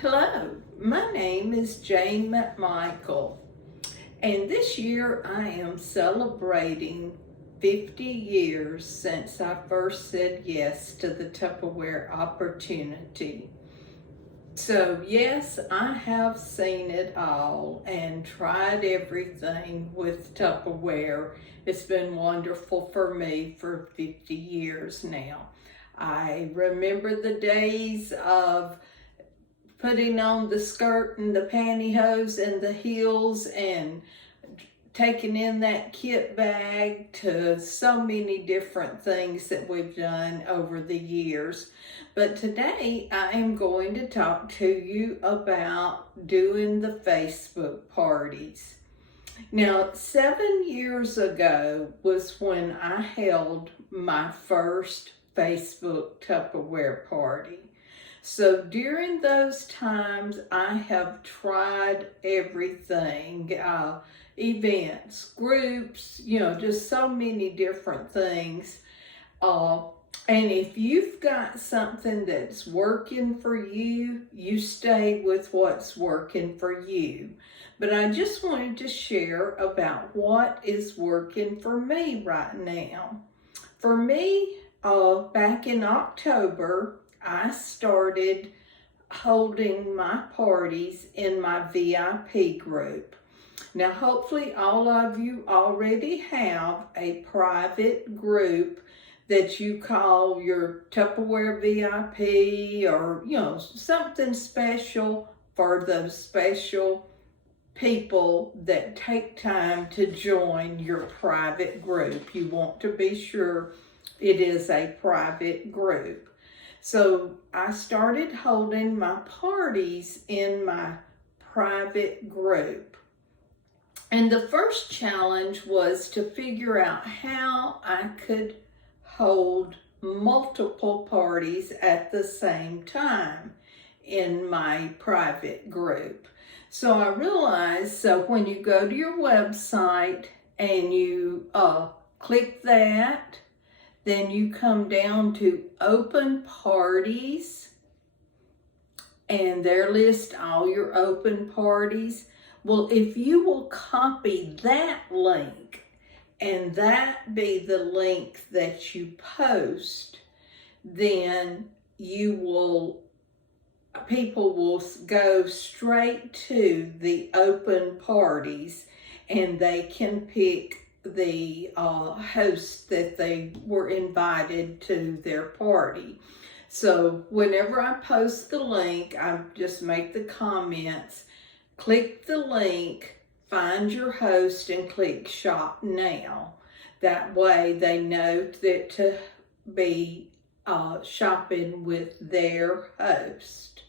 Hello, my name is Jane McMichael, and this year I am celebrating 50 years since I first said yes to the Tupperware opportunity. So yes, I have seen it all and tried everything with Tupperware. It's been wonderful for me for 50 years now. I remember the days of putting on the skirt and the pantyhose and the heels and taking in that kit bag to so many different things that we've done over the years. But today I am going to talk to you about doing the Facebook parties. Now, 7 years ago was when I held my first Facebook Tupperware party. So during those times, I have tried everything, events, groups, just so many different things. And if you've got something that's working for you, you stay with what's working for you. But I just wanted to share about what is working for me right now. For me, back in October, I started holding my parties in my VIP group. Now, hopefully all of you already have a private group that you call your Tupperware VIP or, something special for those special people that take time to join your private group. You want to be sure it is a private group. So I started holding my parties in my private group. And the first challenge was to figure out how I could hold multiple parties at the same time in my private group. So I realized, when you go to your website and you click that, then you come down to open parties, and there list all your open parties. Well, if you will copy that link and that be the link that you post, then people will go straight to the open parties and they can pick the host that they were invited to their party. So whenever I post the link, I just make the comments, click the link, find your host, and click shop now. That way they know that to be shopping with their host.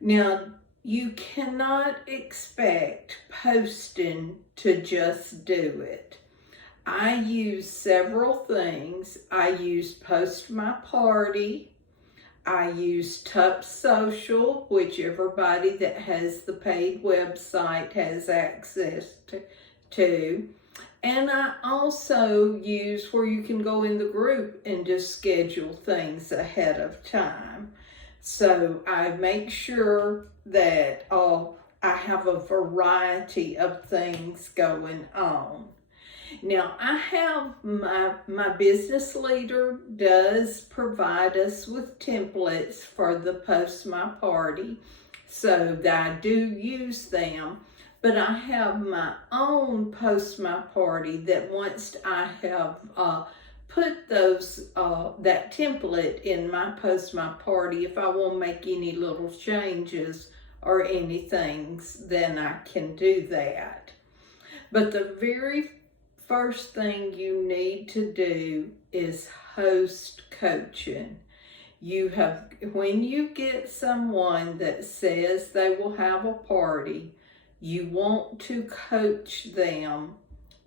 Now, you cannot expect posting to just do it. I use several things. I use Post My Party. I use Tup Social, which everybody that has the paid website has access to. And I also use where you can go in the group and just schedule things ahead of time. So I make sure that I have a variety of things going on. Now, I have my business leader does provide us with templates for the Post My Party, so that I do use them. But I have my own Post My Party that once I have put that template in my Post My Party, if I won't make any little changes or anything, then I can do that. But the very first thing you need to do is host coaching. When you get someone that says they will have a party, you want to coach them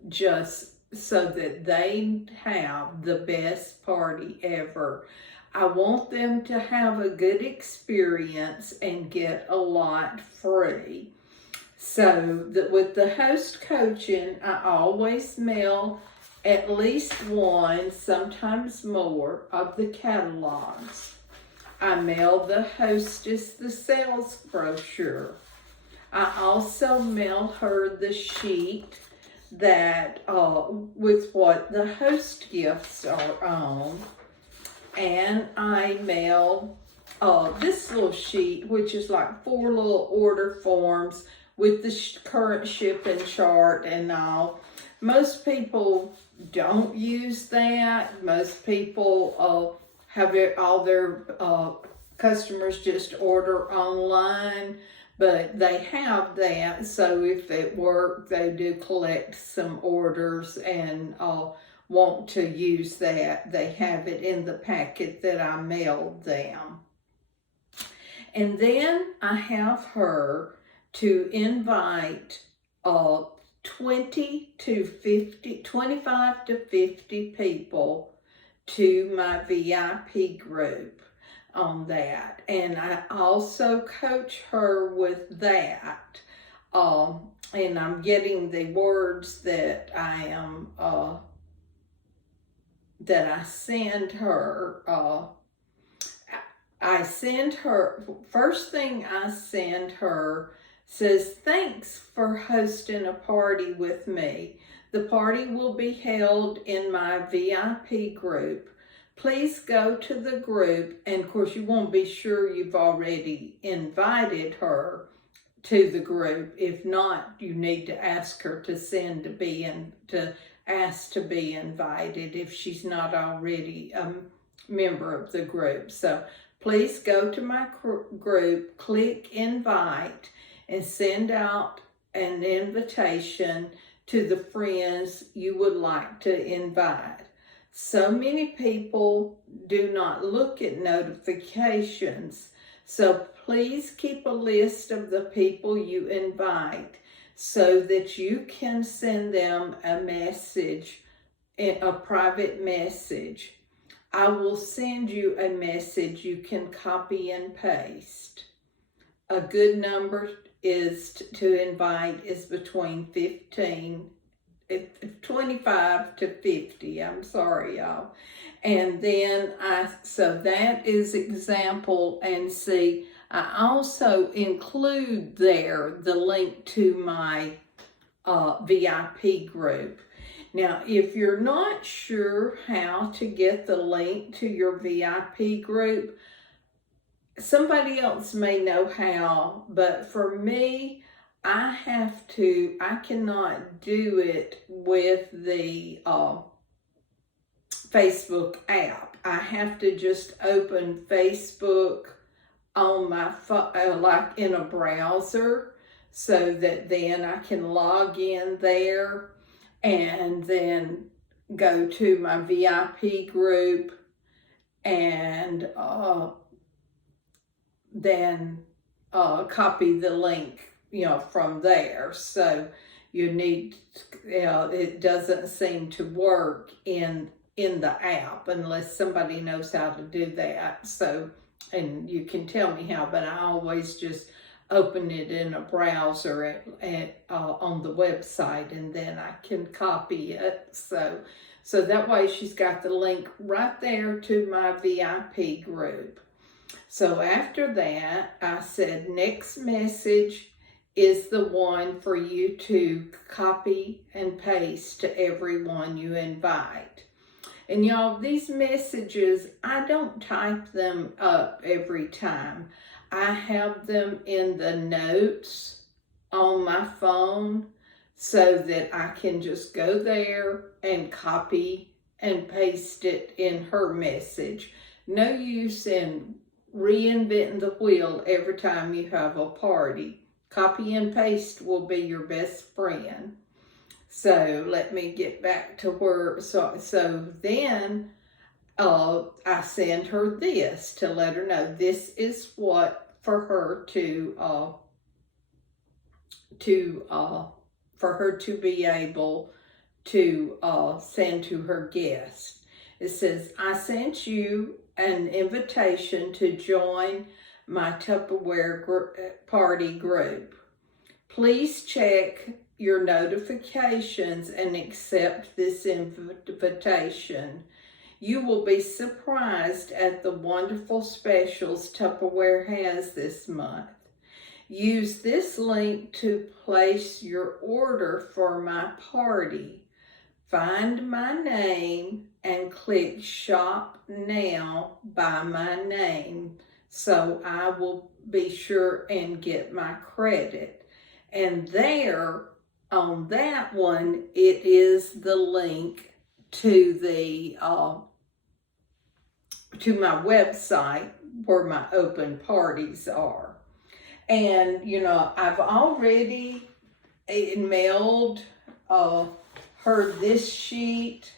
just so that they have the best party ever. I want them to have a good experience and get a lot free. So with the host coaching, I always mail at least one, sometimes more, of the catalogs. I mail the hostess the sales brochure. I also mail her the sheet that with what the host gifts are on. And I mail this little sheet, which is like 4 little order forms with the current shipping chart and all. Most people don't use that. Most people have all their customers just order online, but they have that. So if at work they do collect some orders and want to use that, they have it in the packet that I mailed them. And then I have her to invite 25 to 50 people to my VIP group on that. And I also coach her with that. And I'm getting the words that I am that I send her. I send her, first thing I send her says, thanks for hosting a party with me. The party will be held in my VIP group. Please go to the group, and of course you won't be sure you've already invited her to the group. If not, you need to ask her to ask to be invited if she's not already a member of the group. So please go to my group, click invite, and send out an invitation to the friends you would like to invite. So many people do not look at notifications, so please keep a list of the people you invite so that you can send them a message, a private message. I will send you a message you can copy and paste. A good number is to invite is between 25 to 50. I'm sorry, y'all. And then so that is example. And see, I also include there the link to my VIP group. Now, if you're not sure how to get the link to your VIP group, somebody else may know how, but for me, I cannot do it with the Facebook app. I have to just open Facebook on my phone, like in a browser, so that then I can log in there and then go to my VIP group and then copy the link, from there. So you need, it doesn't seem to work in the app unless somebody knows how to do that. So, and you can tell me how, but I always just open it in a browser on the website, and then I can copy it. So that way she's got the link right there to my VIP group. So after that, I said, next message is the one for you to copy and paste to everyone you invite. And y'all, these messages, I don't type them up every time. I have them in the notes on my phone so that I can just go there and copy and paste it in her message. No use in reinventing the wheel every time you have a party. Copy and paste will be your best friend. So let me get back to where, so then I send her this to let her know this is what for her to be able to send to her guests. It says, I sent you an invitation to join my Tupperware party group. Please check your notifications and accept this invitation. You will be surprised at the wonderful specials Tupperware has this month. Use this link to place your order for my party. Find my name and click Shop Now by my name so I will be sure and get my credit. And there on that one, it is the link to the to my website where my open parties are. And I've already mailed her this sheet,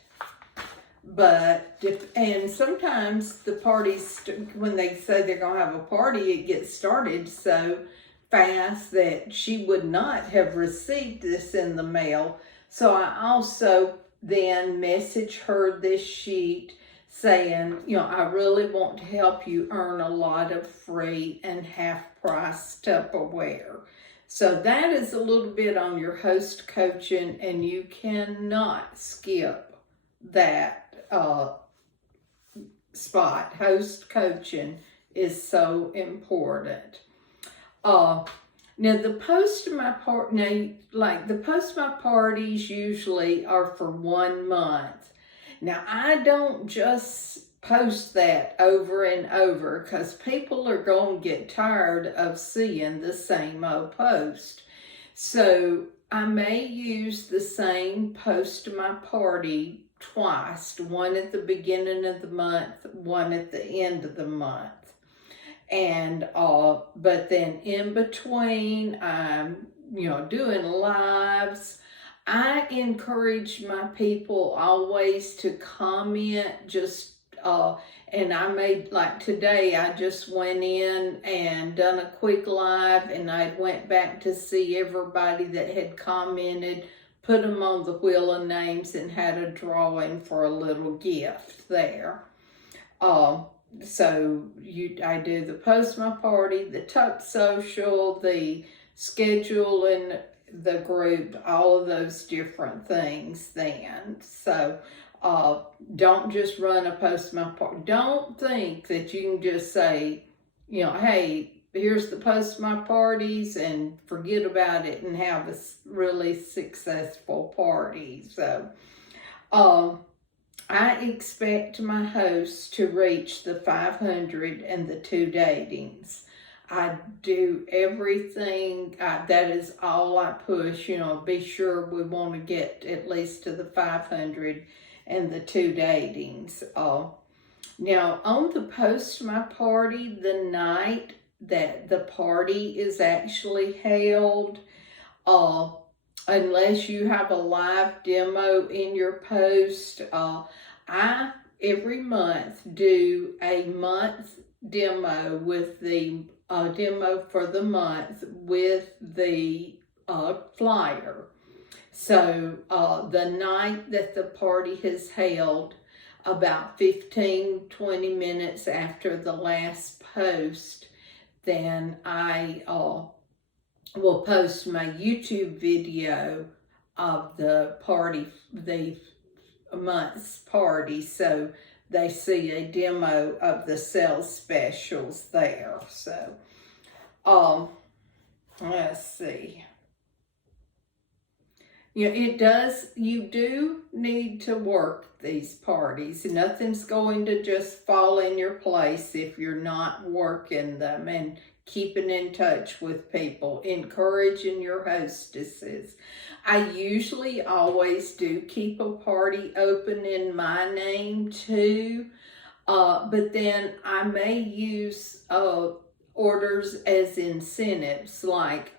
and sometimes the parties, when they say they're gonna have a party, it gets started so fast that she would not have received this in the mail. So I also then message her this sheet saying, I really want to help you earn a lot of free and half-price Tupperware. So that is a little bit on your host coaching, and you cannot skip that spot. Host coaching is so important. Now the post of my parties usually are for 1 month. Now I don't just post that over and over because people are going to get tired of seeing the same old post. So I may use the same post of my party twice, one at the beginning of the month, one at the end of the month. And but then in between, I'm doing lives. I encourage my people always to comment. And I made, like today, I just went in and done a quick live, and I went back to see everybody that had commented, put them on the wheel of names, and had a drawing for a little gift there. So I do the post my party, the Tup social, the schedule and the group, all of those different things then. So don't just run a post my party. Don't think that you can just say, hey, here's the post my parties and forget about it and have a really successful party. So I expect my hosts to reach the 500 and the 2 datings. I do everything, that is all I push, be sure we want to get at least to the 500 and the 2 datings. Now, on the post my party, the night that the party is actually held, unless you have a live demo in your post, I every month do a month demo with the demo for the month with the flyer. So the night that the party is held, about 15-20 minutes after the last post, then I will post my YouTube video of the party, the month's party, so they see a demo of the sales specials there. So let's see. You do need to work these parties. Nothing's going to just fall in your place if you're not working them and keeping in touch with people, encouraging your hostesses. I usually always do keep a party open in my name too, but then I may use orders as incentives. Like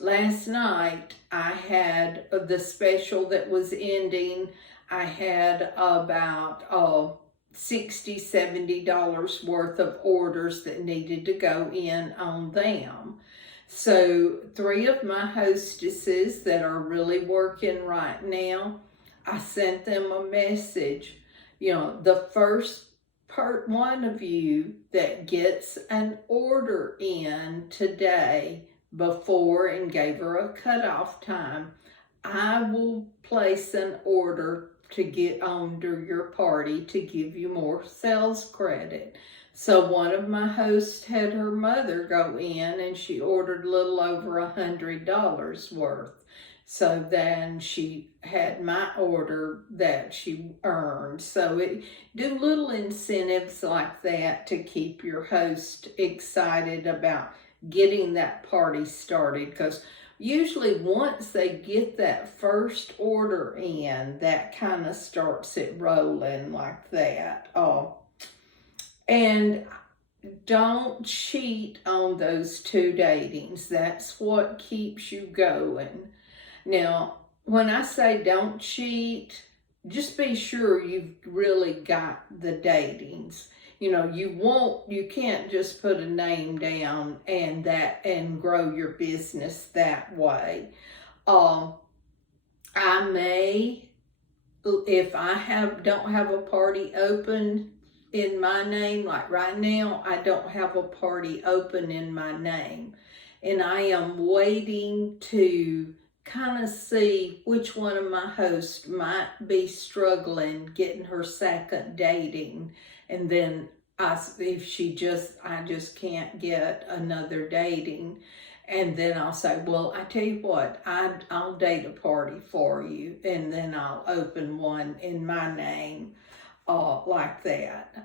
last night I had the special that was ending. I had about $60-70 worth of orders that needed to go in on them. So 3 of my hostesses that are really working right now, I sent them a message. The first one of you that gets an order in today before, and gave her a cutoff time, I will place an order to get under your party to give you more sales credit. So one of my hosts had her mother go in and she ordered a little over $100 worth. So then she had my order that she earned. So do little incentives like that to keep your host excited about getting that party started, because usually once they get that first order in, that kind of starts it rolling like that. And don't cheat on those 2 datings. That's what keeps you going. Now, when I say don't cheat, just be sure you've really got the datings. You know, you can't just put a name down and grow your business that way. I may, if I don't have a party open in my name, like right now, I don't have a party open in my name. And I am waiting to kind of see which one of my hosts might be struggling getting her second dating. And then I just can't get another dating. And then I'll say, well, I tell you what, I'll date a party for you. And then I'll open one in my name, like that.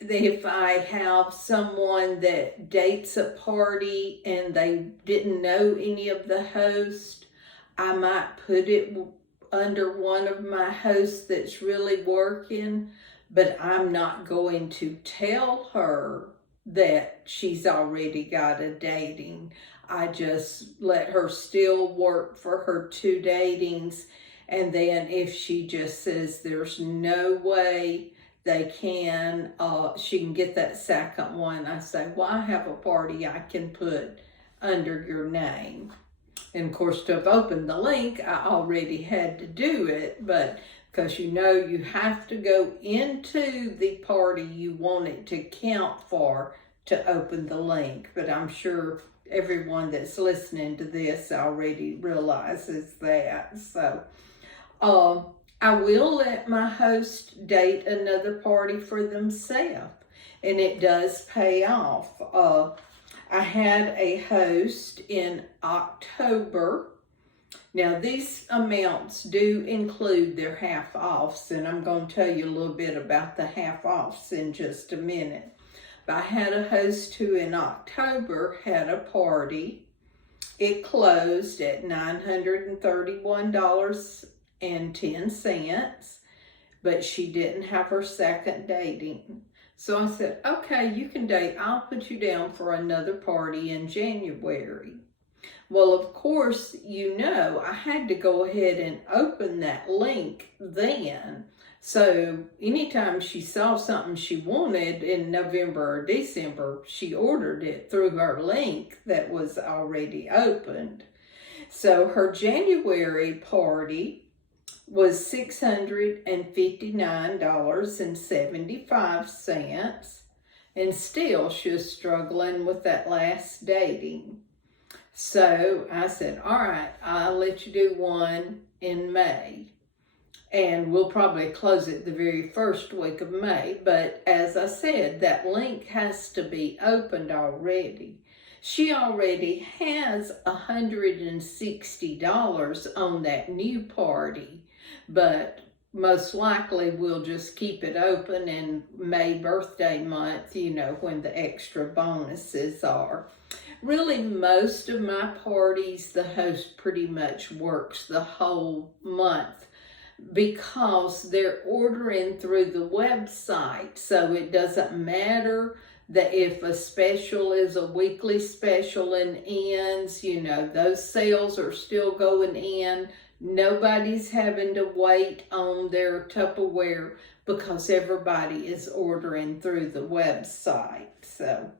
If I have someone that dates a party and they didn't know any of the hosts, I might put it under one of my hosts that's really working, but I'm not going to tell her that she's already got a dating. I just let her still work for her 2 datings, and then if she just says there's no way she can get that second one, I say, well, I have a party I can put under your name. And of course, to have opened the link, I already had to do it, but because you have to go into the party you want it to count for to open the link. But I'm sure everyone that's listening to this already realizes that. So, I will let my host date another party for themselves, and it does pay off. I had a host in October. Now, these amounts do include their half-offs, and I'm going to tell you a little bit about the half-offs in just a minute. But I had a host who in October had a party. It closed at $931.10, but she didn't have her second dating. So I said, okay, you can date. I'll put you down for another party in January. Well, of course, I had to go ahead and open that link then. So anytime she saw something she wanted in November or December, she ordered it through her link that was already opened. So her January party was $659.75, and still she was struggling with that last dating. So I said, all right, I'll let you do one in May. And we'll probably close it the very first week of May. But as I said, that link has to be opened already. She already has $160 on that new party, but most likely we'll just keep it open in May birthday month, when the extra bonuses are. Really, most of my parties, the host pretty much works the whole month because they're ordering through the website. So it doesn't matter that if a special is a weekly special and ends, those sales are still going in. Nobody's having to wait on their Tupperware because everybody is ordering through the website. So,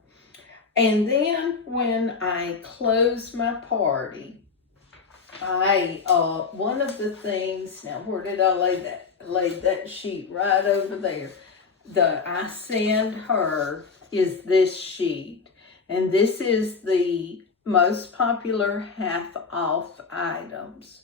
and then when I close my party, one of the things, now where did I lay that? Laid that sheet right over there. I send her is this sheet, and this is the most popular half off items.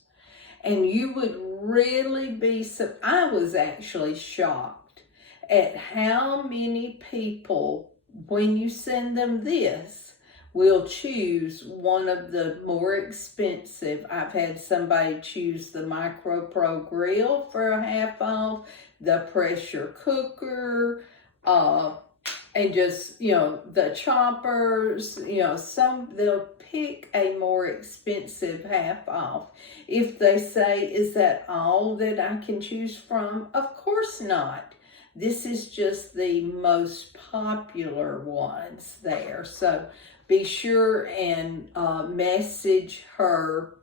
And you would really be, I was actually shocked at how many people, when you send them this, will choose one of the more expensive. I've had somebody choose the Micro Pro grill for a half off, the pressure cooker, and just, the choppers, they'll pick a more expensive half off. If they say, is that all that I can choose from? Of course not. This is just the most popular ones there. So be sure and message her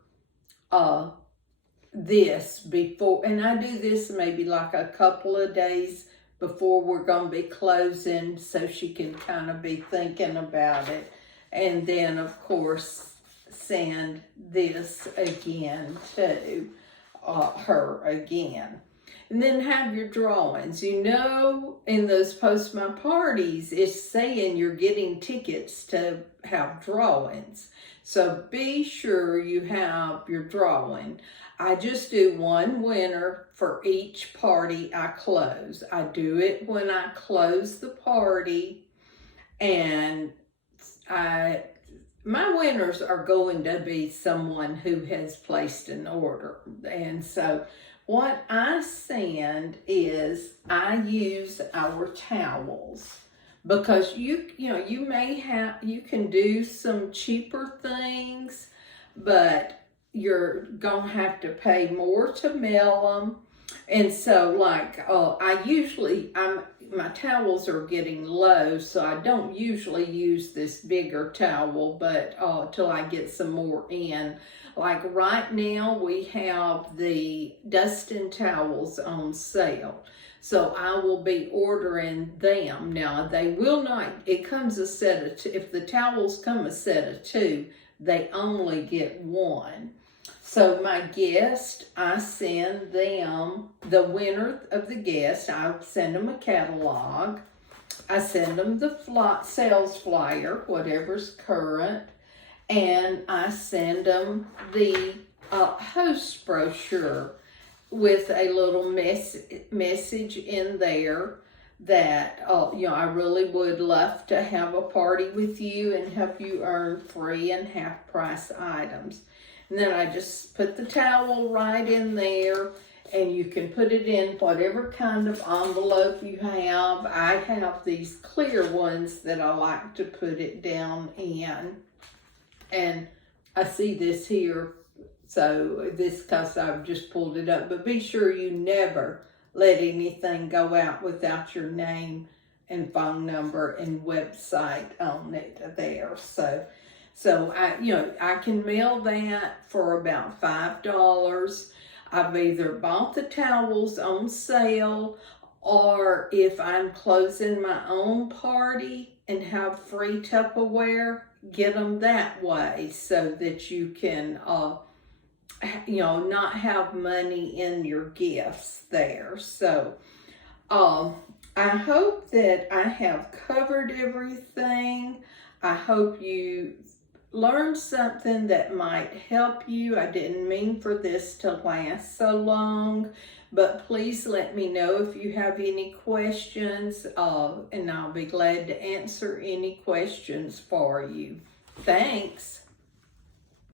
this before, and I do this maybe like a couple of days before we're going to be closing, so she can kind of be thinking about it. And then, of course, send this again to her again. And then have your drawings. In those Post My Parties, it's saying you're getting tickets to have drawings. So be sure you have your drawing. I just do one winner for each party I close. I do it when I close the party, and my winners are going to be someone who has placed an order. And so what I send is I use our towels, because you can do some cheaper things, but you're gonna have to pay more to mail them. And so my towels are getting low, so I don't usually use this bigger towel, but till I get some more in. Like right now, we have the Dustin towels on sale. So I will be ordering them. Now, they will not, it comes a set of two. If the towels come a set of two, they only get one. So my guest, I send them, the winner of the guest, I send them a catalog. I send them the sales flyer, whatever's current. And I send them the host brochure with a little message in there that, I really would love to have a party with you and help you earn free and half price items. And then I just put the towel right in there, and you can put it in whatever kind of envelope you have. I have these clear ones that I like to put it down in. And I see this here, so this, because I've just pulled it up. But be sure you never let anything go out without your name and phone number and website on it there. So I can mail that for about $5. I've either bought the towels on sale, or if I'm closing my own party and have free Tupperware, get them that way, so that you can, not have money in your gifts there. So, I hope that I have covered everything. I hope you learned something that might help you. I didn't mean for this to last so long, but please let me know if you have any questions, and I'll be glad to answer any questions for you. Thanks.